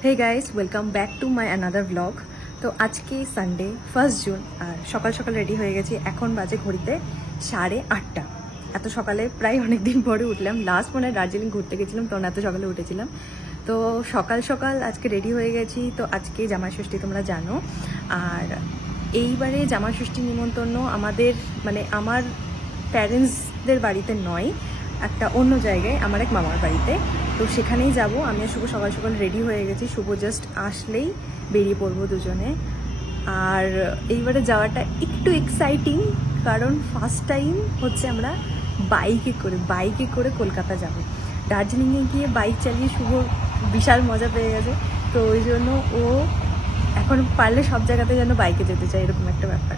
Hey guys, welcome back to my another vlog. তো আজকে Sunday 1 June আর সকাল সকাল রেডি হয়ে গেছি। এখন বাজে ঘড়িতে 8:30। এত সকালে প্রায় অনেক দিন পরে উঠলাম। লাস্ট মনে দার্জিলিং ঘুরতে গেছিলাম, তখন এত সকালে উঠেছিলাম। তো সকাল সকাল আজকে রেডি হয়ে গেছি। তো আজকে জামাই ষষ্ঠী তোমরা জানো। আর এইবারে জামাই ষষ্ঠী নিমন্ত্রণ আমাদের মানে আমার প্যারেন্টসদের বাড়িতে নয়, একটা অন্য জায়গায়, আমার এক মামার বাড়িতে। তো সেখানেই যাব। আমি আর শুভ সকাল সকাল রেডি হয়ে গেছি। শুভ জাস্ট আসলেই বেরিয়ে পড়বো দুজনে। আর এইবারে যাওয়াটা একটু এক্সাইটিং, কারণ ফার্স্ট টাইম হচ্ছে আমরা বাইকে করে কলকাতা যাব। দার্জিলিংয়ে গিয়ে বাইক চালিয়ে শুভ বিশাল মজা পেয়ে গেছে। তো ওই জন্য ও এখন পারলে সব জায়গাতে যেন বাইকে যেতে চায়, এরকম একটা ব্যাপার।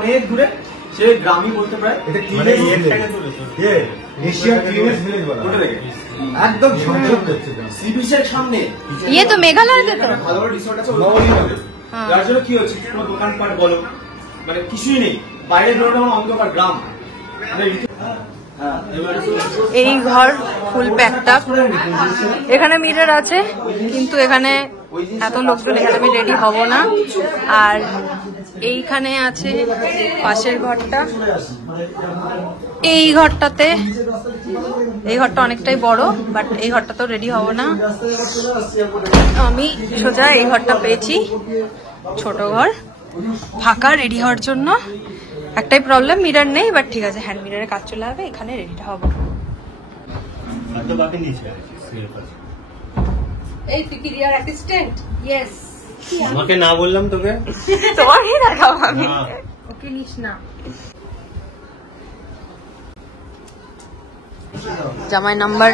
অনেক দূরে সে গ্রামই বলতে পারে, এটা একদম সি বিচের সামনে। ये तो मेघालय में तो ভালো রিসোর্ট আছে, যার জন্য কি হচ্ছে কোনো দোকানপাট বলো মানে কিছুই নেই, বাইরে বেরোনো অন্ধকার গ্রাম। এই ঘর ফুল প্যাকটা, এখানে মিরর আছে, কিন্তু এখানে এত লোকজন, এখানে আমি রেডি হব না। আর এইখানে আছে পাশের ঘরটা, এই ঘরটাতে, এই ঘরটা অনেকটাই বড়, বাট এই ঘরটাতেও রেডি হব না। আমি সোজা এই ঘরটা পেয়েছি, ছোট ঘর, ফাঁকা রেডি হওয়ার জন্য। একটাই প্রবলেম, মিরর নেই, বাট ঠিক আছে, হ্যান্ড মিররে কাজ চলে যাবে, এখানে রেডিটা হবো। এই তুই কি রিয়ার অ্যাসিস্ট্যান্ট? ইয়েস। আমাকে না বললাম তোকে, তোমারই দেখাবো আমি, ওকে নিস না। জামাই নাম্বার,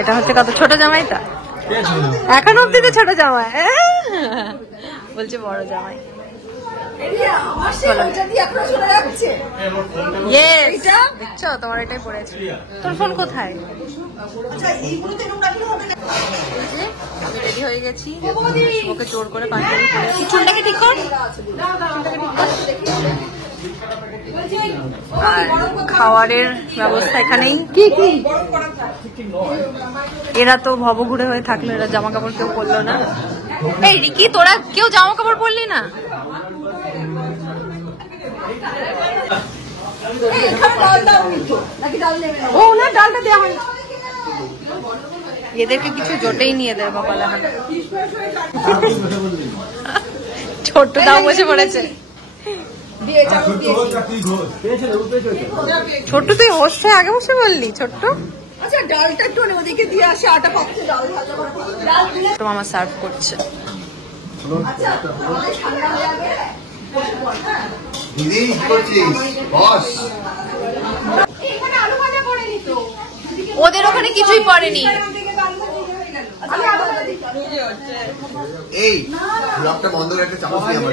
এটা হচ্ছে কত ছোট জামাইটা, এখন অব্দি তো ছোট জামাই, বলছে বড় জামাই। দেখছো তোমার এটাই পড়েছে। তোর ফোন কোথায়? আমি রেডি হয়ে গেছি, ওকে জোর করে পাঞ্জাবি পরেছি। চুলটাকে ঠিক কর। আর খাওয়ারের ব্যবস্থা এখানেই। কি কি এরা তো ভবঘুরে হয়ে থাকলো, এরা জামা কাপড় কেউ পরলো না। এই রিকি, তোরা কেউ জামা কাপড় পরলি না? ও না, ডালটা দেওয়া হয়। এদেরকে কিছু জোটেই নিয়ে দেয় কপালে। ছোট্ট দাও বসে পড়েছে। ছোট্ট তুই হচ্ছে আগে বসে বললি ছোট্ট। আচ্ছা ডালটা একটু ওদিকে দিয়ে আসে, আটা পাকছে, ডাল ভাজা তো মামা সার্ভ করছে। ওদের ওখানে কিছুই পড়েনি। এই ব্লগটা বন্ধ করে একটা চামচ দিয়ে আমার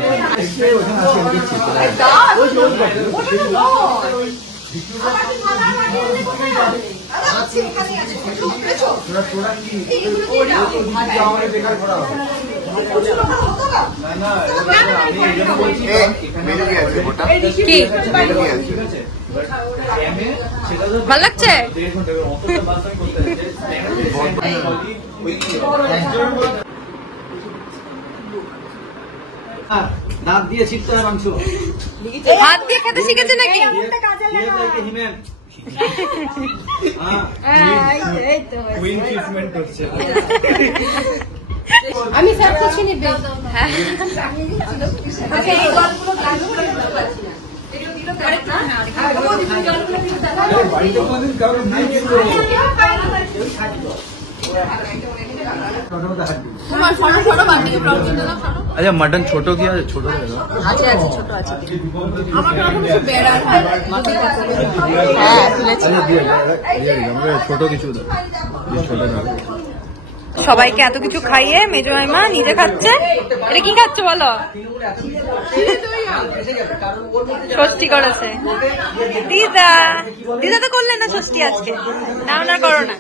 কি ভাল লাগছে? দাঁত দিয়ে ছিটতে হয় মাংস, হাত দিয়ে খেতে শিখেছে নাকি? আমি সব কিছু নিবে। আচ্ছা মাটন ছোট কি আছে? ছোট আছে আছে ছোট আছে ছোট কিছু ছোট না। সবাইকে এত কিছু খাইয়ে মেজো মাইমা নিজে খাচ্ছে। এটা কি খাচ্ছে বলো? ষষ্ঠী করেছে দিদা। দিদা তো করলে না ষষ্ঠী আজকে, এখন আর করো না,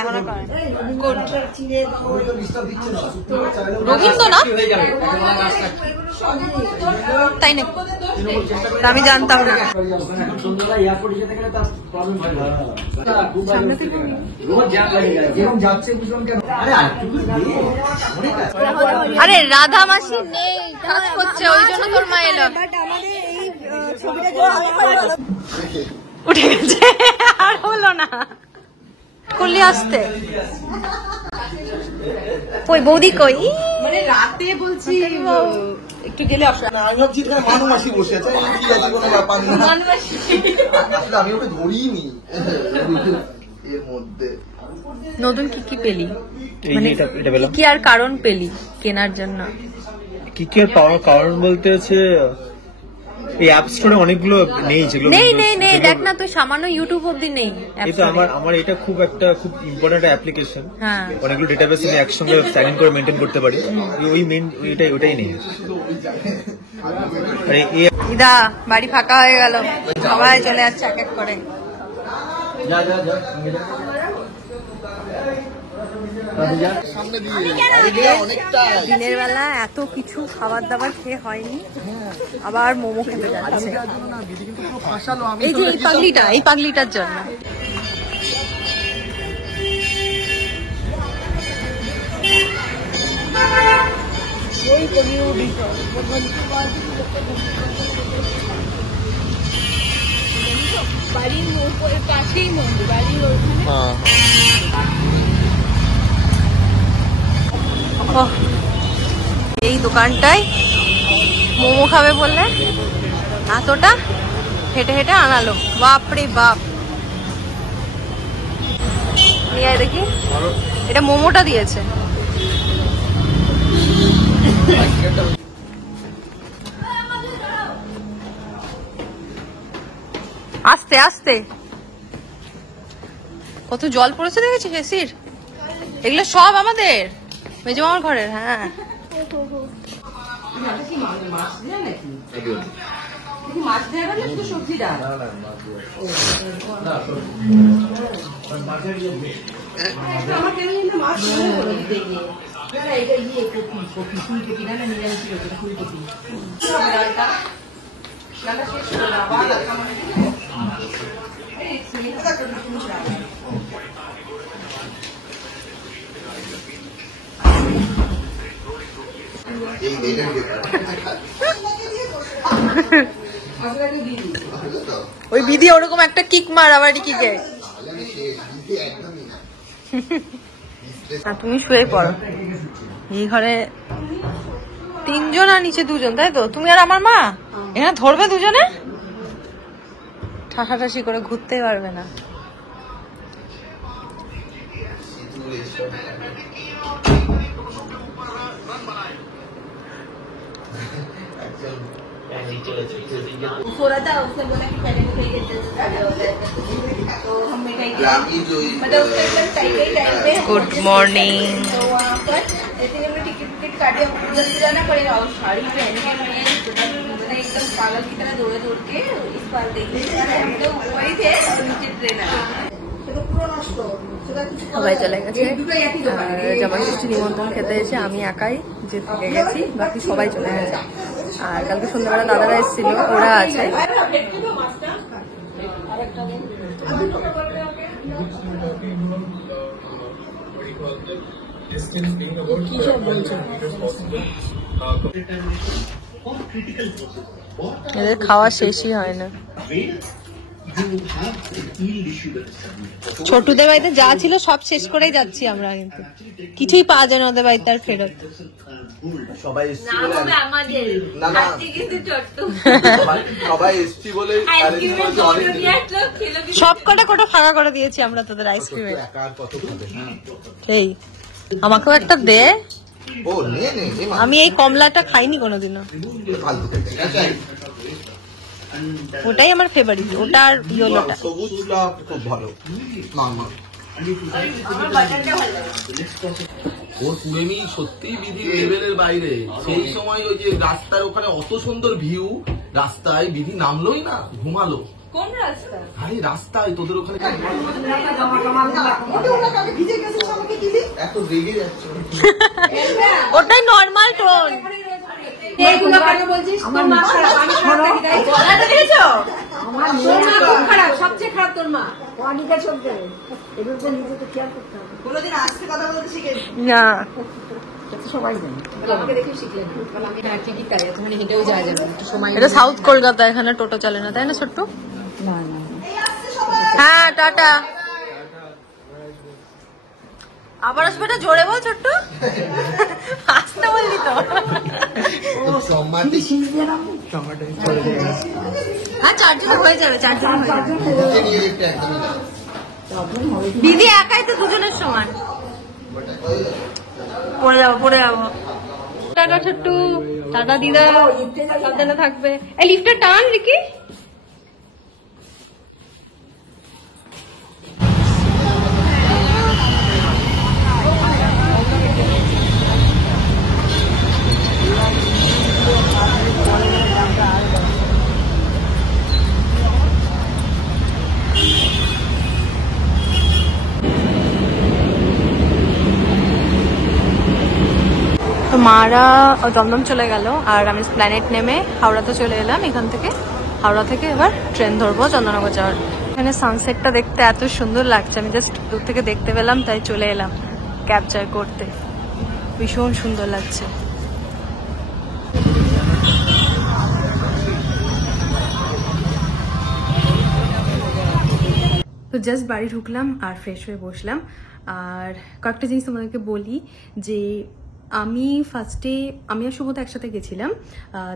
এখন আর করে রবীন্দ্র না তাই না? আমি জানতাম না। আরে রাধা মাসি নেই, কাজ করছে, ওই জন্য তোর মা এলো। উঠে গেছে আর হলো না, করলি আসতে। কই বৌদি কই? মানে রাতে বলছি একটু গেলে অসুবিধা। আমি ভাবছি এখানে মানু মাসি বসে আছে, কি আছে কোনো ব্যাপার না। আসলে আমি ওকে ধরিনি এর মধ্যে। নতুন কি কি পেলি, মানে কি আর কারণ পেলি কেনার জন্য? কি কি আর পাওয়ার কারণ বলতে হচ্ছে এই অ্যাপ স্টোরে অনেকগুলো নেই, যেগুলো নেই নেই নেই, দেখ না তুই সামান্য ইউটিউব অবধি নেই। এই তো আমার এটা খুব ইম্পর্টেন্ট অ্যাপ্লিকেশন। হ্যাঁ, অনেকগুলো ডেটাবেস আমি একসঙ্গে সাইন ইন করে মেইনটেইন করতে পারি। ওই মেইন ওইটাই নেই। আরে দিদা বাড়ি ফাঁকা হয়ে গেল, সবাই চলে যাচ্ছে এক এক করে। সামনে দিয়ে অনেকটা দিনের বেলা এত কিছু খাবার দাবার খেয়ে হয়নি, আবার মোমো খেতে যাচ্ছে। এই যে এই পাগলিটার জন্য। এই দোকানটায় মোমো খাবে বললে এতটা হেঁটে হেঁটে আনালো, বাপরে বাপ। নিয়ে আয় দেখি, এটা মোমোটা দিয়েছে। আস্তে আস্তে কত জল পড়েছে দেখেছি হেসির। এগুলো সব আমাদের মেজো মামার ঘরের। হ্যাঁ, মাছ দেওয়া গেল শুধু সবজি ডাল। আমার কেন জানি মাছ দেখে এটা ইয়ে কপি ফুলকপি না নিরামিষ ছিল, ফুলকপি ডালটা ডালটা শেষ করে আবার এই মেয়েটার ওই বিধি ওরকম একটা কিক মার আবার কিকে। তুমি শুয়ে পড়ো, এই ঘরে তিনজন আর নিচে দুজন, তাই তো? তুমি আর আমার মা এখানে ধরবে দুজনে, ঠাসাঠাসি করে ঘুরতেই পারবে না। थोड़ा था, उसने बोला कि पहले मुझे ये तो हम मिठाई मतलब उसके एकदम टाइम पे। Good morning. तो वहाँ पर ऐसे हमने टिकट काटे, उधर से जाना पड़ेगा और साड़ी पहन के मैंने एकदम पागल की तरह दौड़ के इस बार देखने हम तो वही थे और नीचे ट्रेन आया। সবাই চলে গেছে, জামাই ষষ্ঠী নিমন্ত্রণ খেতে এসে আমি একাই যে থেকে গেছি, বাকি সবাই চলে গেছে। আর কালকে সন্ধ্যাবেলা দাদারা এসেছিল, ওরা আছে। এদের খাওয়া শেষই হয় না। ছোটদের বাড়িতে যা ছিল সব শেষ করেই যাচ্ছি আমরা, কিন্তু কিছুই পাওয়া যায় না ওদের বাড়িতে আর ফেরত। সবাই এসছি না বলে হবে আমাদের না, না। আজকে কিন্তু ছোট্ট সবাই এসছি বলে আইসক্রিমের জন্য নিয়ে আসলো, খেলো কিন্তু। সব কটা কোটা ফাঁকা করে দিয়েছি আমরা তোদের আইসক্রিমে। একা আর কত খাবে? এই আমাকেও একটা দে, ও নে নে নে মা। আমি এই কমলাটা খাইনি কোনোদিনও, ফালতু ওটাই আমার ফেভারিট, ওটা আর ইয়েলোটা। সবুজটা খুব ভালো। না না আমার বাটারটা ভালো লাগে। ওর কুড়েমি সত্যিই বিধির লেভেলের বাইরে। সেই সময় ওই যে রাস্তার ওখানে অত সুন্দর ভিউ, রাস্তায় বিধি নামলোই না, ঘুমালো। কোন রাস্তা? আরে রাস্তায় তোদের ওখানে এত রেগে যাচ্ছে। ওটাই নর্মাল টোন। এইগুলো কেন বলছিস? তোর মা খারাপ, আমি খারাপ নাকি তাই? গলাটা দেখেছো? তোর মা খুব খারাপ, সবচেয়ে খারাপ তোর মা। কোনোদিন আসতে কথা বলতে শিখেনি। না আমাকে দেখে শিখলেন। আমি হ্যাঁ ঠিকই তাই, এতখানি হেঁটেও যাওয়া যাবে না, একটু সময় এটা সাউথ কলকাতা, এখানে টোটো চলে না, তাই না ছোট্ট? হ্যাঁ টাটা। আবার আসবে, এটা জোরে বল ছোট্ট, আসতে বললি তো। হ্যাঁ 4 জন হয়ে যাবে, 4 জন হয়ে যাবে। দিদি একাই তো 2 জনের সমান। পড়ে যাবো। টাটা ছোট্টু, টাটা দিদা, সাবধানে থাকবে। এই লিফটটা টান রিকি। তো মারা দমদম চলে গেল আর আমি প্ল্যানেট নেমে হাওড়াতে চলে এলাম। এখান থেকে হাওড়া থেকে এবার ট্রেন ধরবো চন্দননগর যাওয়ার। এখানে সানসেটটা দেখতে এত সুন্দর লাগছে, আমি জাস্ট দূর থেকে দেখতে পেলাম তাই চলে এলাম ক্যাপচার করতে, ভীষণ সুন্দর লাগছে। তো জাস্ট বাড়ি ঢুকলাম আর ফ্রেশ হয়ে বসলাম। আর কয়েকটা জিনিস তোমাদেরকে বলি যে আমি ফার্স্টে আমি আর শুভ তো একসাথে গেছিলাম,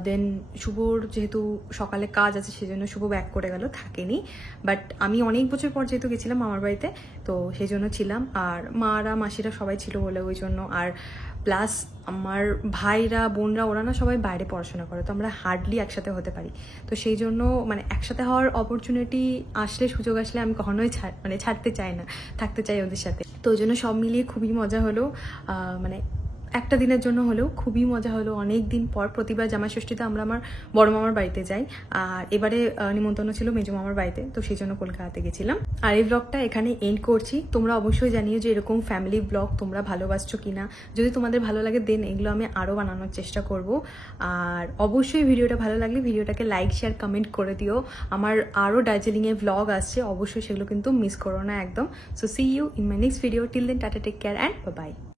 দেন শুভর যেহেতু সকালে কাজ আছে সেজন্য শুভ ব্যাক করে গেল, থাকেনি। বাট আমি অনেক বছর পর যেহেতু গেছিলাম মামার বাড়িতে, তো সেই জন্য ছিলাম। আর মারা মাসিরা সবাই ছিল বলে ওই জন্য, আর প্লাস আমার ভাইরা বোনরা ওরা না সবাই বাইরে পড়াশোনা করে, তো আমরা হার্ডলি একসাথে হতে পারি। তো সেই জন্য মানে একসাথে হওয়ার অপরচুনিটি আসলে, সুযোগ আসলে আমি কখনোই ছাড়তে চাই না, থাকতে চাই ওদের সাথে। তো ওই জন্য সব মিলিয়ে খুবই মজা হলো, মানে একটা দিনের জন্য হলেও খুবই মজা হলো। অনেক দিন পর প্রতিবার জামাই ষষ্ঠীতে আমরা আমার বড় মামার বাড়িতে যাই, আর এবারে নিমন্ত্রণ ছিল মেজো মামার বাড়িতে, তো সেই জন্য কলকাতাতে গেছিলাম। আর এই ব্লগটা এখানে এন্ড করছি। তোমরা অবশ্যই জানিও যে এরকম ফ্যামিলি ব্লগ তোমরা ভালোবাসছো কিনা, যদি তোমাদের ভালো লাগে দেন এগুলো আমি আরও বানানোর চেষ্টা করব। আর অবশ্যই ভিডিওটা ভালো লাগলে ভিডিওটাকে লাইক শেয়ার কমেন্ট করে দিও। আমার আরও দার্জিলিংয়ের ব্লগ আসছে, অবশ্যই সেগুলো কিন্তু মিস করো না একদম। So see you in my next video, till then tata, take care and by.